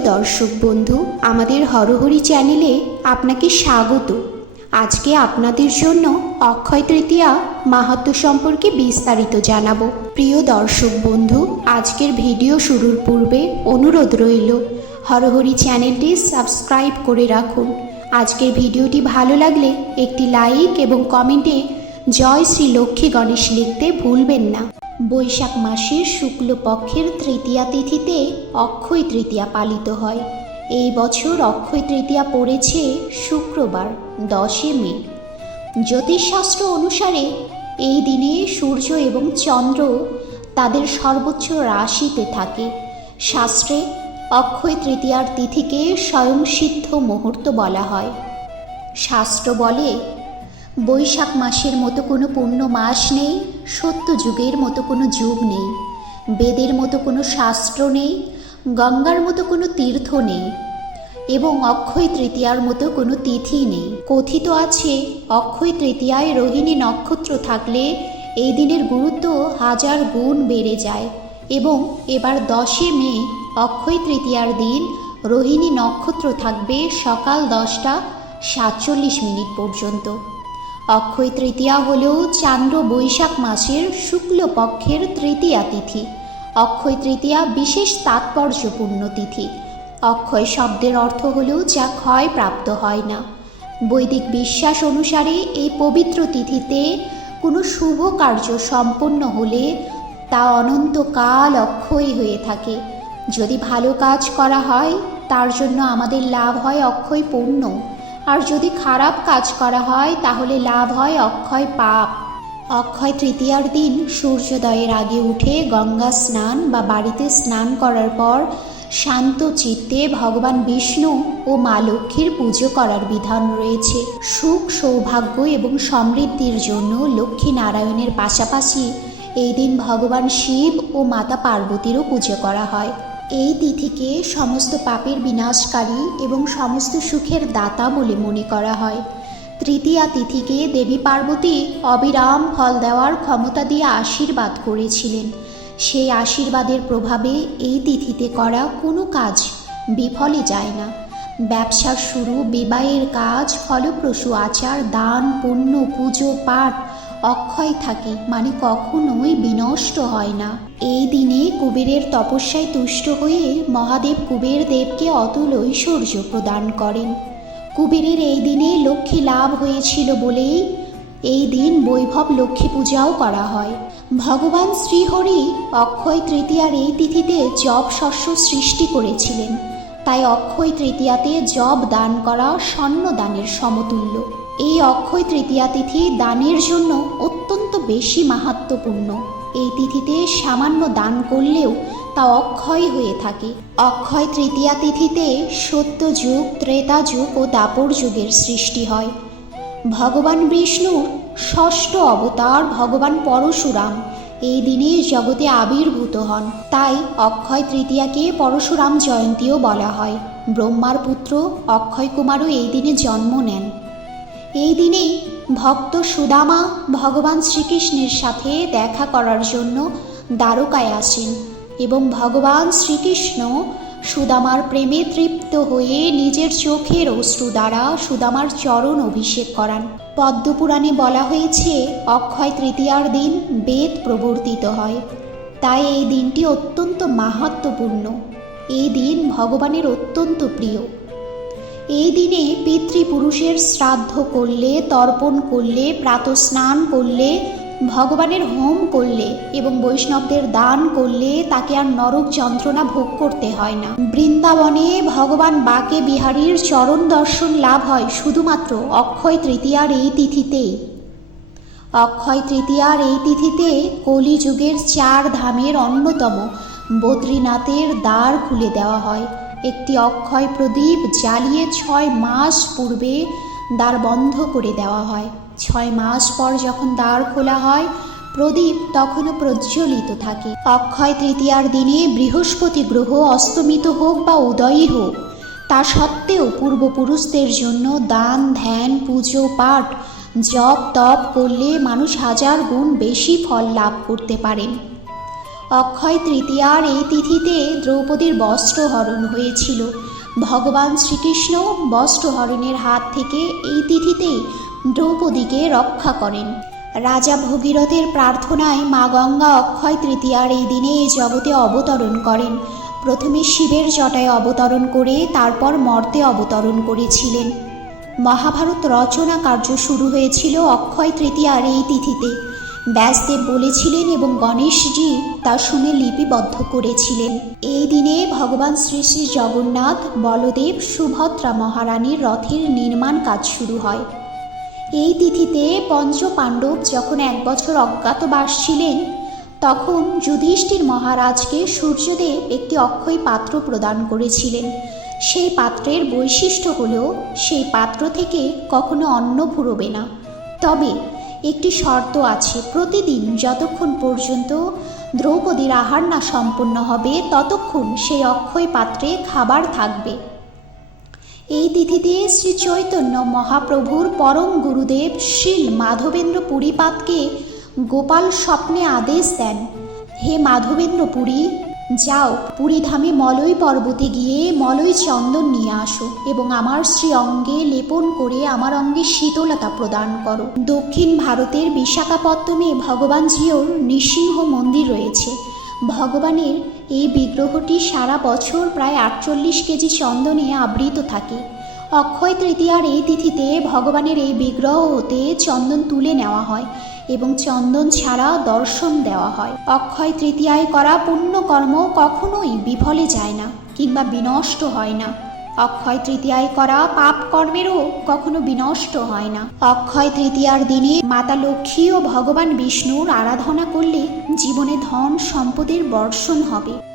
দর্শক বন্ধু, আমাদের হরহরি চ্যানেলে আপনাকে স্বাগত। আজকে আপনাদের জন্য অক্ষয় তৃতীয়া মাহাত্ম সম্পর্কে বিস্তারিত জানাব। প্রিয় দর্শক বন্ধু, আজকের ভিডিও শুরুর পূর্বে অনুরোধ রইল, হরহরি চ্যানেলটি সাবস্ক্রাইব করে রাখুন। আজকের ভিডিওটি ভালো লাগলে একটি লাইক এবং কমেন্টে জয় শ্রী লক্ষ্মী গণেশ লিখতে ভুলবেন না। বৈশাখ মাসের শুক্লপক্ষের তৃতীয়া তিথিতে অক্ষয় তৃতীয়া পালিত হয়। এই বছর অক্ষয় তৃতীয়া পড়েছে শুক্রবার, দশে মে। জ্যোতিষশাস্ত্র অনুসারে এই দিনে সূর্য এবং চন্দ্র তাদের সর্বোচ্চ রাশিতে থাকে। শাস্ত্রে অক্ষয় তৃতীয়ার তিথিকে স্বয়ংসিদ্ধ মুহূর্ত বলা হয়। শাস্ত্র বলে বৈশাখ মাসের মতো কোনো পূর্ণ মাস নেই, সত্য যুগের মতো কোনো যুগ নেই, বেদের মতো কোনো শাস্ত্র নেই, গঙ্গার মতো কোনো তীর্থ নেই এবং অক্ষয় তৃতীয়ার মতো কোনো তিথি নেই। কথিত আছে, অক্ষয় তৃতীয়ায় রোহিণী নক্ষত্র থাকলে এই দিনের গুরুত্ব হাজার গুণ বেড়ে যায় এবং এবার দশে মে, অক্ষয় তৃতীয়ার দিন রোহিণী নক্ষত্র থাকবে সকাল দশটা সাতচল্লিশ মিনিট পর্যন্ত। অক্ষয় তৃতীয়া হলেও চান্দ্র বৈশাখ মাসের শুক্লপক্ষের তৃতীয়া তিথি। অক্ষয় তৃতীয়া বিশেষ তাৎপর্যপূর্ণ তিথি। অক্ষয় শব্দের অর্থ হলেও যা ক্ষয় প্রাপ্ত হয় না। বৈদিক বিশ্বাস অনুসারে এই পবিত্র তিথিতে কোনো শুভ কার্য সম্পন্ন হলে তা অনন্তকাল অক্ষয় হয়ে থাকে। যদি ভালো কাজ করা হয়, তার জন্য আমাদের লাভ হয় অক্ষয় পূর্ণ। আর যদি খারাপ কাজ করা হয়, তাহলে লাভ হয় অক্ষয় পাপ। অক্ষয় তৃতীয়ার দিন সূর্যোদয়ের আগে উঠে গঙ্গা স্নান বা বাড়িতে স্নান করার পর শান্ত চিত্তে ভগবান বিষ্ণু ও মা লক্ষ্মীর পুজো করার বিধান রয়েছে। সুখ, সৌভাগ্য এবং সমৃদ্ধির জন্য লক্ষ্মী নারায়ণের পাশাপাশি এই দিন ভগবান শিব ও মাতা পার্বতীরও পুজো করা হয়। এই তিথিকে সমস্ত পাপের বিনাশকারী এবং সমস্ত সুখের দাতা বলে মনে করা হয়। তৃতীয়া তিথিকে দেবী পার্বতী অবিরাম ফল দেওয়ার ক্ষমতা দিয়ে আশীর্বাদ করেছিলেন। সেই আশীর্বাদের প্রভাবে এই তিথিতে করা কোনো কাজ বিফলে যায় না। ব্যবসার শুরু, বিবাহের কাজ, ফলপ্রসূ আচার, দান, পুণ্য, পুজো, পাঠ, অক্ষয় থাকে মানে কখনোই বিনষ্ট হয় না। এই দিনে কুবেরের তপস্যায় তুষ্ট হয়ে মহাদেব কুবের দেবকে অতুল ঐশ্বর্য প্রদান করেন। কুবেরের এই দিনে লক্ষ্মী লাভ হয়েছিল বলেই এই দিন বৈভব লক্ষ্মী পূজাও করা হয়। ভগবান শ্রীহরি অক্ষয় তৃতীয়ার এই তিথিতে জব শস্য সৃষ্টি করেছিলেন। তাই অক্ষয় তৃতীয়াতে জব দান করা স্বর্ণ দানের সমতুল্য। এই অক্ষয় তৃতীয়া তিথি দানের জন্য অত্যন্ত বেশি মাহাত্মপূর্ণ এই তিথিতে সামান্য দান করলেও তা অক্ষয় হয়ে থাকে। অক্ষয় তৃতীয়া তিথিতে সত্য যুগ ত্রেতা যুগ ও দাপর যুগের সৃষ্টি হয়। ভগবান বিষ্ণুর ষষ্ঠ অবতার ভগবান পরশুরাম। এই দিনে জগতে আবির্ভূত হন। তাই অক্ষয় তৃতীয়াকে পরশুরাম জয়ন্তীও বলা হয়। ব্রহ্মার পুত্র অক্ষয় কুমারও এই দিনে জন্ম নেন। এই দিনেই ভক্ত সুদামা ভগবান শ্রীকৃষ্ণের সাথে দেখা করার জন্য দ্বারকায় আসেন এবং ভগবান শ্রীকৃষ্ণ সুদামার প্রেমে তৃপ্ত হয়ে নিজের চোখের অশ্রু দ্বারা সুদামার চরণ অভিষেক করান। পদ্মপুরাণে বলা হয়েছে, অক্ষয় তৃতীয়ার দিন বেদ প্রবর্তিত হয়। তাই এই দিনটি অত্যন্ত মাহাত্মপূর্ণ। এই দিন ভগবানের অত্যন্ত প্রিয়। এই দিনে পিতৃপুরুষের শ্রাদ্ধ করলে, তর্পণ করলে, প্রাতস্নান করলে ভগবানের হোম করলে এবং বৈষ্ণবদের দান করলে তাকে আর নরক যন্ত্রণা ভোগ করতে হয় না। বৃন্দাবনে ভগবান বাকে বিহারীর চরণ দর্শন লাভ হয় শুধুমাত্র অক্ষয় তৃতীয়ার এই তিথিতেই অক্ষয় তৃতীয়ার এই তিথিতে কলিযুগের চার ধামের অন্যতম বদ্রীনাথের দ্বার খুলে দেওয়া হয়। একটি অক্ষয় প্রদীপ জ্বালিয়ে ছয় মাস পূর্বে দ্বার বন্ধ করে দেওয়া হয়। ছয় মাস পর যখন দ্বার খোলা হয়, প্রদীপ তখনও প্রজ্বলিত থাকে। অক্ষয় তৃতীয়ার দিনে বৃহস্পতি গ্রহ অস্তমিত হোক বা উদয়ী হোক, তা সত্ত্বেও পূর্বপুরুষদের জন্য দান, ধ্যান, পুজো, পাঠ, জপ, তপ করলে মানুষ হাজার গুণ বেশি ফল লাভ করতে পারেন। অক্ষয় তৃতীয়ার এই তিথিতে দ্রৌপদীর বস্ত্র হরণ হয়েছিল। ভগবান শ্রীকৃষ্ণ বস্ত্রহরণের হাত থেকে এই তিথিতেই দ্রৌপদীকে রক্ষা করেন। রাজা ভগীরথের প্রার্থনায় মা গঙ্গা অক্ষয় তৃতীয়ার এই দিনে এই জগতে অবতরণ করেন। প্রথমে শিবের জটায় অবতরণ করে তারপর মর্তে অবতরণ করেছিলেন। মহাভারত রচনা কার্য শুরু হয়েছিল অক্ষয় তৃতীয়ার এই তিথিতে। ব্যাসদেব বলেছিলেন এবং গণেশজি তা শুনে লিপিবদ্ধ করেছিলেন। এই দিনে ভগবান শ্রী শ্রী জগন্নাথ, বলদেব, সুভদ্রা মহারানীর রথের নির্মাণ কাজ শুরু হয়। এই তিথিতে পঞ্চ পাণ্ডব যখন এক বছর অজ্ঞাতবাস ছিলেন তখন যুধিষ্ঠির মহারাজকে সূর্যদেব একটি অক্ষয় পাত্র প্রদান করেছিলেন। সেই পাত্রের বৈশিষ্ট্য হলো, সেই পাত্র থেকে কখনো অন্ন ফুরবে না। তবে একটি শর্ত আছে। প্রতিদিন যতক্ষণ পর্যন্ত দ্রৌপদীর আহার না সম্পন্ন হবে, ততক্ষণ সেই অক্ষয় পাত্রে খাবার থাকবে। এই তিথিতে শ্রী চৈতন্য মহাপ্রভুর পরম গুরুদেব শ্রীল মাধবেন্দ্র পুরীপাতকে গোপাল স্বপ্নে আদেশ দেন, হে মাধবেন্দ্র পুরী যাও পুরীধামে মলয় পর্বতে গিয়ে মলয় চন্দন নিয়ে আসো এবং আমার শ্রী অঙ্গে লেপন করে আমার অঙ্গে শীতলতা প্রদান করো। দক্ষিণ ভারতের বিশাখাপত্তমে ভগবান জিওর নৃসিংহ মন্দির রয়েছে। ভগবানের এই বিগ্রহটি সারা বছর প্রায় আটচল্লিশ কেজি চন্দনে আবৃত থাকে। অক্ষয় তৃতীয়ার এই তিথিতে ভগবানের এই বিগ্রহ হতে চন্দন তুলে নেওয়া হয় এবং চন্দন ছাড়া দর্শন দেওয়া হয়। অক্ষয় তৃতীয়ায় করা পুণ্যকর্ম কখনোই বিফলে যায় না কিংবা বিনষ্ট হয় না। অক্ষয় তৃতীয়ায় করা পাপ কর্মেরও কখনো বিনষ্ট হয় না। অক্ষয় তৃতীয়ার দিনে মাতা লক্ষ্মী ও ভগবান বিষ্ণুর আরাধনা করলে জীবনে ধন সম্পদের বর্ষণ হবে।